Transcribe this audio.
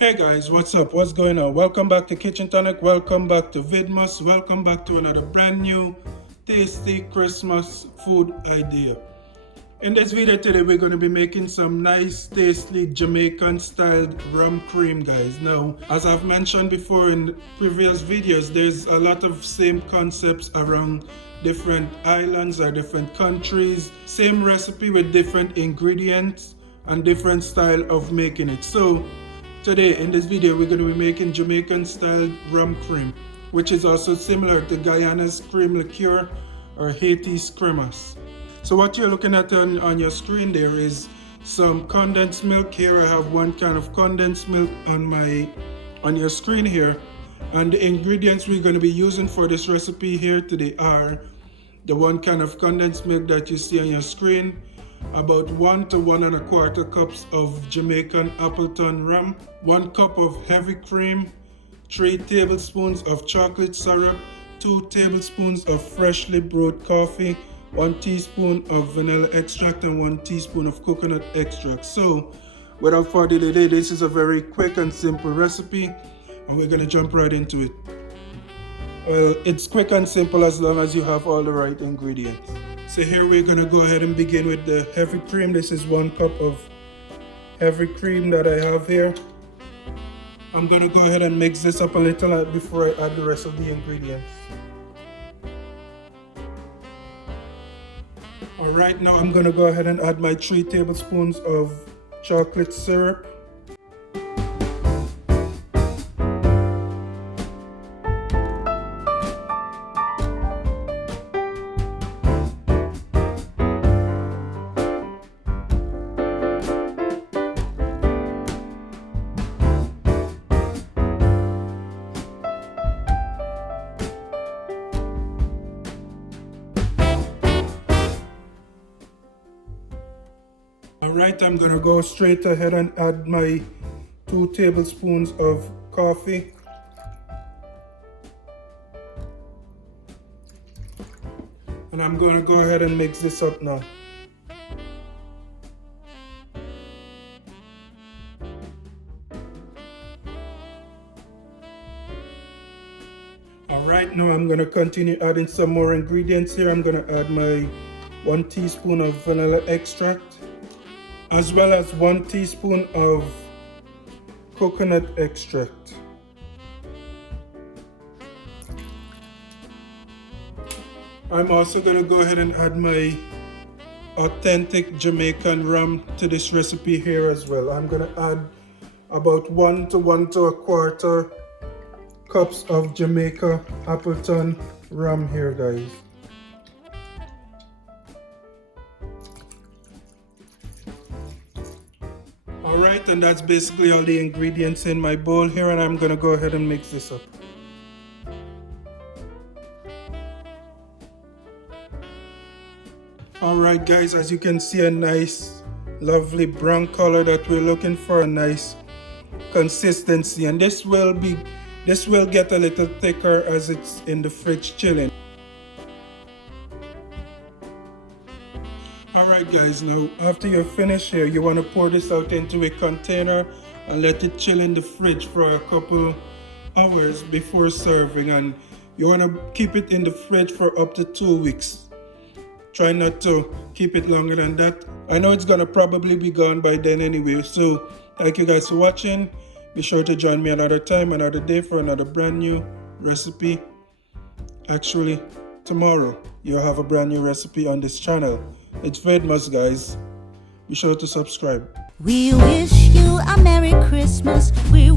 Hey guys, what's up? What's going on? Welcome back to Kitchen Tonic. Welcome back to Vidmas. Welcome back to another brand new tasty Christmas food idea. In this video today, we're going to be making some nice, tasty Jamaican styled rum cream, guys. Now, as I've mentioned before in previous videos, there's a lot of same concepts around different islands or different countries. Same recipe with different ingredients and different style of making it. So today in this video we're going to be making Jamaican style rum cream, which is also similar to Guyana's cream liqueur or Haiti's cremas. So what you're looking at on your screen there is some condensed milk. Here I have 1 can of condensed milk on your screen here, and the ingredients we're going to be using for this recipe here today are the 1 can of condensed milk that you see on your screen, about 1 to 1 1/4 cups of Jamaican Appleton rum, 1 cup of heavy cream, 3 tablespoons of chocolate syrup, 2 tablespoons of freshly brewed coffee, 1 teaspoon of vanilla extract, and 1 teaspoon of coconut extract. So without further delay, this is a very quick and simple recipe, and we're going to jump right into it. Well, it's quick and simple as long as you have all the right ingredients. So here we're going to go ahead and begin with the heavy cream. This is 1 cup of heavy cream that I have here. I'm going to go ahead and mix this up a little before I add the rest of the ingredients. Alright, now I'm going to go ahead and add my 3 tablespoons of chocolate syrup. Alright, I'm going to go straight ahead and add my 2 tablespoons of coffee. And I'm going to go ahead and mix this up now. Alright, now I'm going to continue adding some more ingredients here. I'm going to add my 1 teaspoon of vanilla extract, as well as 1 teaspoon of coconut extract. I'm also going to go ahead and add my authentic Jamaican rum to this recipe here as well. I'm going to add about 1 to 1 1/4 cups of Jamaica Appleton rum here, guys. Alright, and that's basically all the ingredients in my bowl here, and I'm going to go ahead and mix this up. Alright guys, as you can see, a nice lovely brown color that we're looking for, a nice consistency, and this will get a little thicker as it's in the fridge chilling. Alright guys, now after you're finished here, you want to pour this out into a container and let it chill in the fridge for a couple hours before serving, and you want to keep it in the fridge for up to 2 weeks. Try not to keep it longer than that. I know it's gonna probably be gone by then anyway. So thank you guys for watching. Be sure to join me another time, another day, for another brand new recipe. Actually, tomorrow you'll have a brand new recipe on this channel. It's Vidmas, guys. Be sure to subscribe. We wish you a Merry Christmas. We